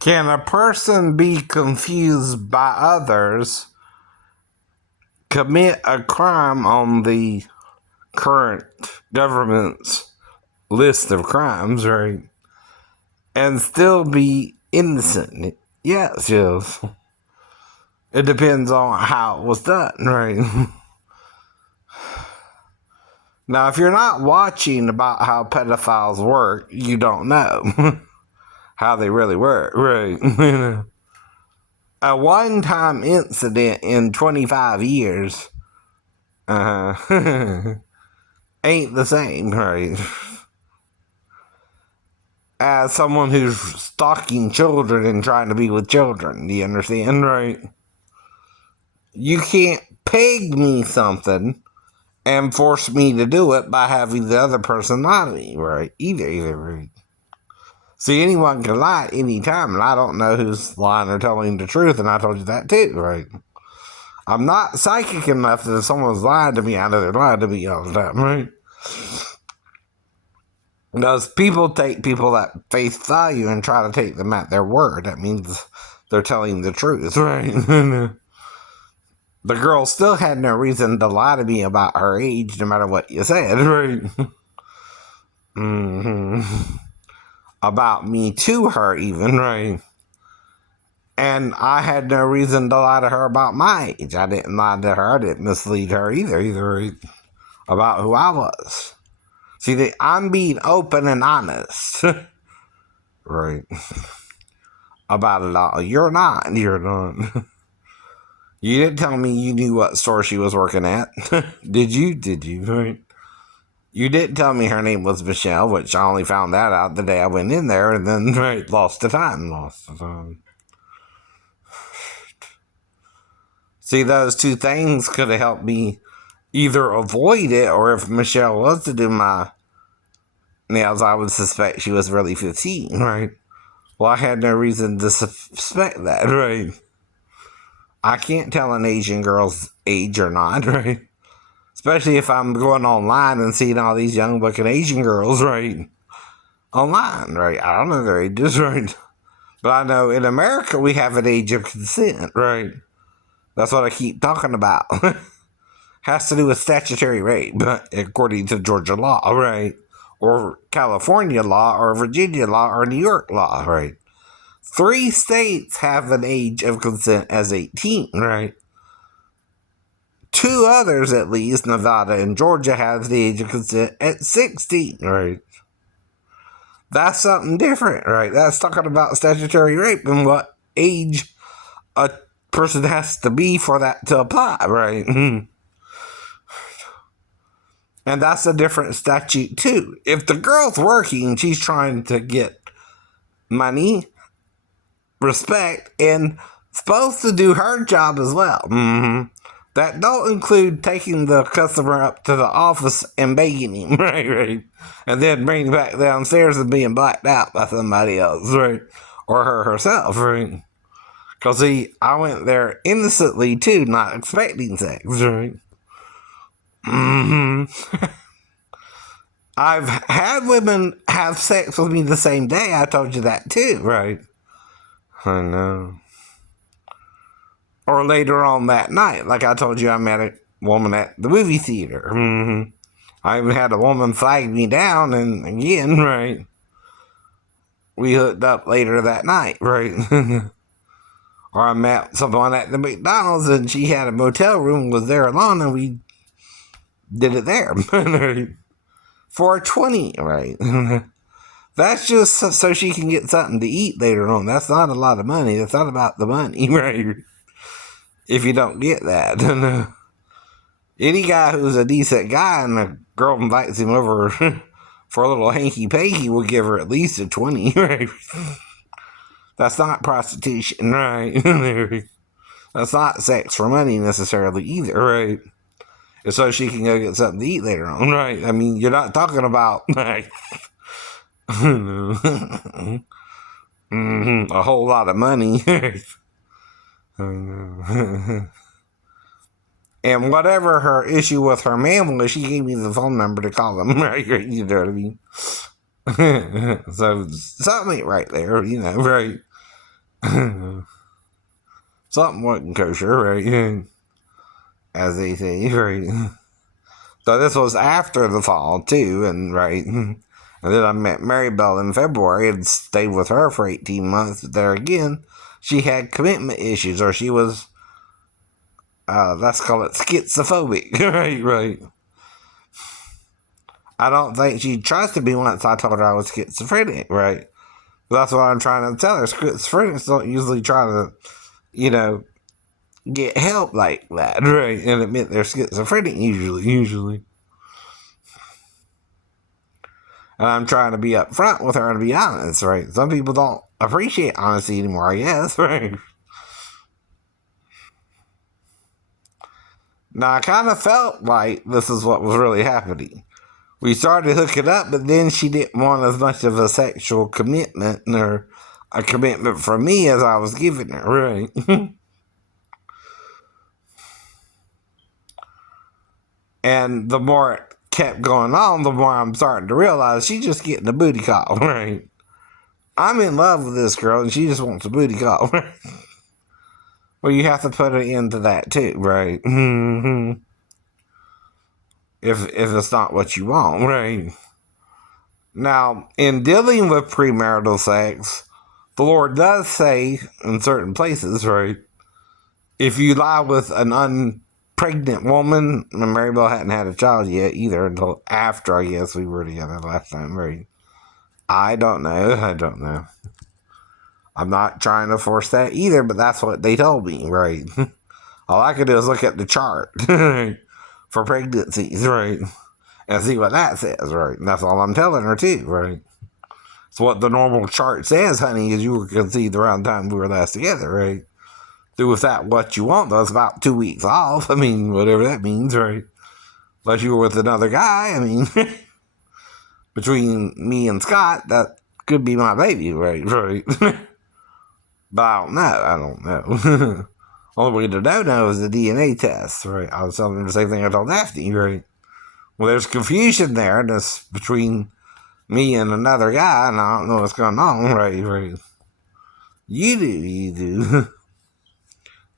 Can a person be confused by others, commit a crime on the current government's list of crimes, right, and still be innocent? Yes, yes. It depends on how it was done, right? Now, if you're not watching about how pedophiles work, you don't know how they really work, right? A one-time incident in 25 years ain't the same, right? As someone who's stalking children and trying to be with children, do you understand, right? You can't peg me something and force me to do it by having the other person lie to me, right? Either, right? See, anyone can lie at any time, and I don't know who's lying or telling the truth, and I told you that too, right? I'm not psychic enough that if someone's lying to me, I know they're lying to me all the time, right? Because people take people at face value and try to take them at their word. That means they're telling the truth, right? The girl still had no reason to lie to me about her age, no matter what you said, right? About me to her, even, right? And I had no reason to lie to her about my age. I didn't lie to her. I didn't mislead her either, right? About who I was. See, I'm being open and honest, right? About it all. You're not. You're not. You didn't tell me you knew what store she was working at. Did you? Did you? Right? You didn't tell me her name was Michelle, which I only found that out the day I went in there, and then right, lost the time. See, those two things could have helped me either avoid it, or if Michelle was to do my nails, I would suspect she was really 15, right? Well, I had no reason to suspect that, right? I can't tell an Asian girl's age or not, right? Especially if I'm going online and seeing all these young looking Asian girls, right? Online, right? I don't know their ages, right? But I know in America we have an age of consent, right? That's what I keep talking about. Has to do with statutory rape, according to Georgia law, right? Or California law, or Virginia law, or New York law, right? 3 states have an age of consent as 18, right? 2 others, at least, Nevada and Georgia, have the age of consent at 16, right? That's something different, right? That's talking about statutory rape and what age a person has to be for that to apply, right? And that's a different statute, too. If the girl's working, she's trying to get money, respect, and supposed to do her job as well. That don't include taking the customer up to the office and begging him, right? And then bringing him back downstairs and being blacked out by somebody else, right? Or her herself, right? Because, see, I went there innocently, too, not expecting sex, right? I've had women have sex with me the same day. I told you that, too, right? I know. Or later on that night. Like I told you, I met a woman at the movie theater. I even had a woman flag me down, and again, right, we hooked up later that night, right? Or I met someone at the McDonald's, and she had a motel room, was there alone, and we did it there. For 20, right? That's just so she can get something to eat later on. That's not a lot of money. That's not about the money, right? If you don't get that. Any guy who's a decent guy and a girl invites him over for a little hanky-panky will give her at least a 20, right? That's not prostitution, right? That's not sex for money necessarily either, right? It's so she can go get something to eat later on, right? I mean, you're not talking about, like, a whole lot of money. And whatever her issue with her man was, she gave me the phone number to call him, right? You know what I mean? So something ain't right there, right? Something wasn't kosher, right? As they say, right? So this was after the fall, too, and right. And then I met Maribel in February and stayed with her for 18 months. But there again, she had commitment issues, or she was, let's call it schizophobic, right. I don't think she trusted me once I told her I was schizophrenic, right? That's what I'm trying to tell her. Schizophrenics don't usually try to, you know, get help like that, right? And admit they're schizophrenic usually. And I'm trying to be upfront with her and be honest, right? Some people don't appreciate honesty anymore, I guess, right? Now, I kind of felt like this is what was really happening. We started hooking up, but then she didn't want as much of a sexual commitment or a commitment from me as I was giving her, right? And the more it kept going on, the more I'm starting to realize she's just getting a booty call, right? I'm in love with this girl and she just wants a booty call, right? Well, you have to put an end to that too, right? If it's not what you want, right? Now, in dealing with premarital sex, the Lord does say in certain places, right? If you lie with an unpregnant woman, and Maribel hadn't had a child yet either until after, I guess, we were together last time, right? I don't know. I'm not trying to force that either, but that's what they told me, right? All I could do is look at the chart for pregnancies, right? And see what that says, right? And that's all I'm telling her, too, right? So what the normal chart says, honey, is you were conceived around the time we were last together, right? Do with that what you want, though. It's about 2 weeks off. I mean, whatever that means, right? Unless you were with another guy, I mean, between me and Scott, that could be my baby, right? Right. But I don't know. Only way to know is the DNA test, right? I was telling him the same thing I told Daphne, right? Well, there's confusion there, and it's between me and another guy, and I don't know what's going on, right? You do.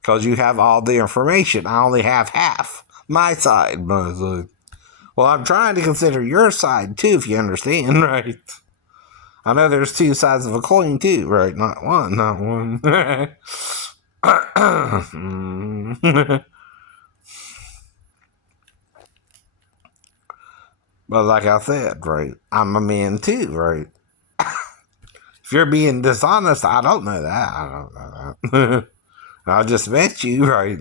Because you have all the information. I only have half my side, but it's like, well, I'm trying to consider your side, too, if you understand, right? I know there's two sides of a coin, too, right? Not one. But like I said, right, I'm a man too, right? If you're being dishonest, I don't know that. I don't know that. I just met you, right?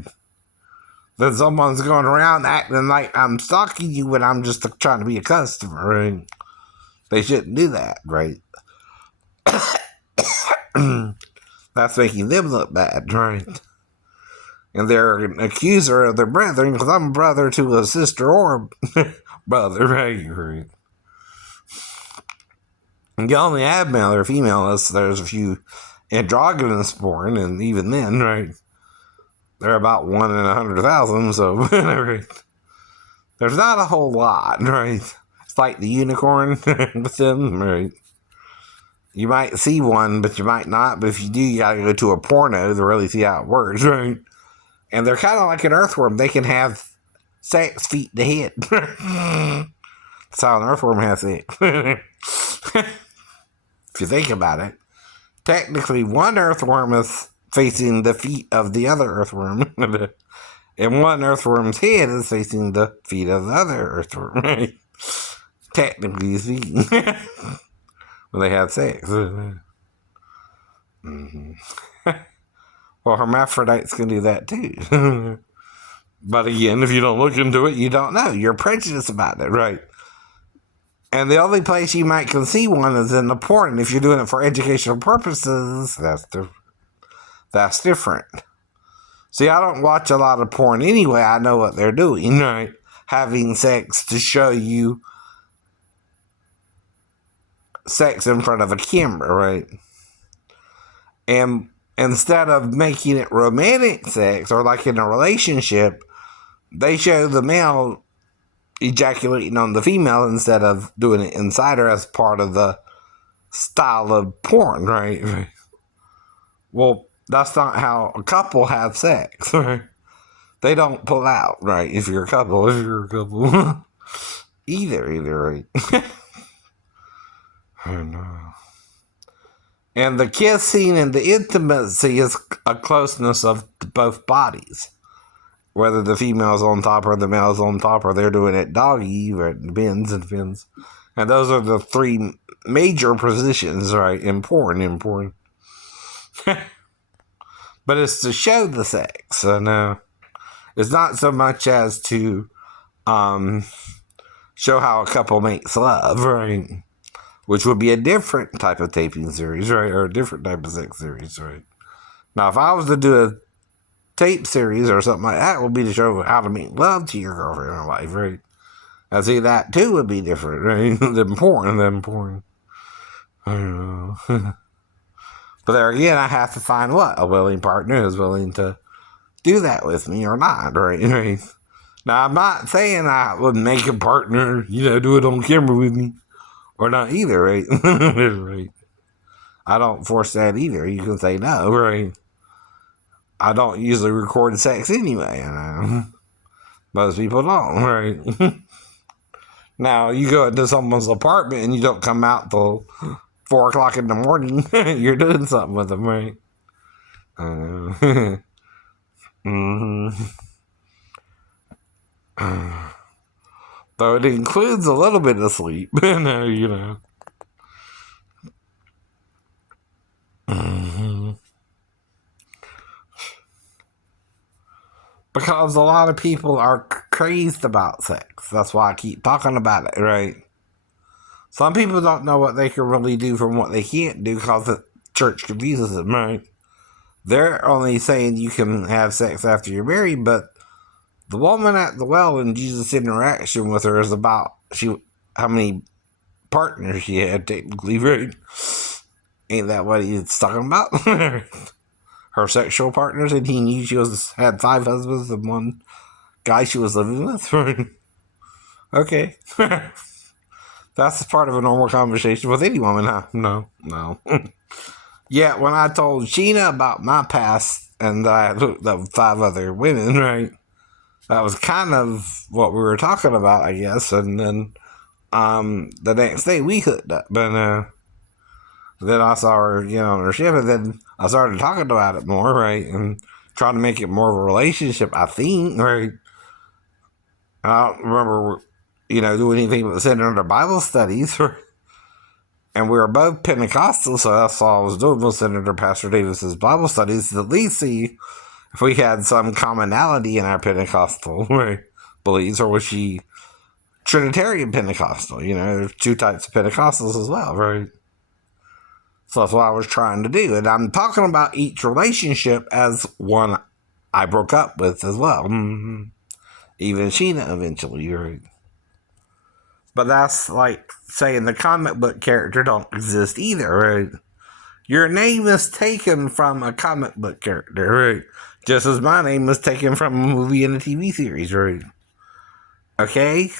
Then someone's going around acting like I'm stalking you when I'm just trying to be a customer, right? They shouldn't do that, right? That's making them look bad, right? And they're an accuser of their brethren because I'm a brother to a sister or brother, right? And you only have male or female unless there's a few androgynous born, and even then, right? They're about 1 in 100,000, so right? There's not a whole lot, right? It's like the unicorn with them, right? You might see one, but you might not. But if you do, you gotta go to a porno to really see how it works, right? And they're kind of like an earthworm. They can have sex feet to head. That's how an earthworm has sex. If you think about it. Technically, one earthworm is facing the feet of the other earthworm. And one earthworm's head is facing the feet of the other earthworm, right? Technically speaking. When they have sex. Mm-hmm. Well, hermaphrodites can do that too. But again, if you don't look into it, you don't know. You're prejudiced about it, right? And the only place you might can see one is in the porn. And if you're doing it for educational purposes, that's different. See, I don't watch a lot of porn anyway. I know what they're doing, right? Having sex to show you sex in front of a camera, right? And instead of making it romantic sex or like in a relationship, they show the male ejaculating on the female instead of doing it inside her as part of the style of porn, right? Well, that's not how a couple have sex, right? They don't pull out, right? If you're a couple, either, right? I don't know. And the kissing and the intimacy is a closeness of both bodies. Whether the female's on top or the male's on top, or they're doing it doggy, or it depends. And those are the three major positions, right? Important. But it's to show the sex. And it's not so much as to show how a couple makes love, right? Which would be a different type of taping series, right? Or a different type of sex series, right? Now, if I was to do a tape series or something like that, would be to show how to make love to your girlfriend in life, right? I see that too would be different, right? the important. I don't know. But there again, I have to find what? A willing partner who's willing to do that with me or not, right? Now, I'm not saying I would make a partner, do it on camera with me. Or not either, right? Right. I don't force that either. You can say no, right? I don't usually record sex anyway. Most people don't, right? Now, you go into someone's apartment and you don't come out till 4 o'clock in the morning. You're doing something with them, right? Mm-hmm. Though it includes a little bit of sleep, Mm-hmm. Because a lot of people are crazed about sex. That's why I keep talking about it, right? Some people don't know what they can really do from what they can't do because the church confuses them, right? They're only saying you can have sex after you're married, but the woman at the well and Jesus' interaction with her is about how many partners she had, technically, right? Ain't that what he's talking about? Her sexual partners, and he knew she had 5 husbands and 1 guy she was living with, right? Okay. That's part of a normal conversation with any woman, huh? No. Yeah, when I told Sheena about my past and I looked up 5 other women, right? That was kind of what we were talking about, I guess. And then the next day we hooked up. And then I saw her, on her ship. And then I started talking about it more, right? And trying to make it more of a relationship, I think, right? I don't remember, doing anything but sitting under Bible studies. And we were both Pentecostal, so that's all I was doing was sitting under Pastor Davis's Bible studies to at least see if we had some commonality in our Pentecostal beliefs, or was she Trinitarian Pentecostal? There's 2 types of Pentecostals as well, right? So that's what I was trying to do. And I'm talking about each relationship as one I broke up with as well. Mm-hmm. Even Sheena eventually, right? But that's like saying the comic book character don't exist either, right? Your name is taken from a comic book character, right? Just as my name was taken from a movie and a TV series, right? Okay?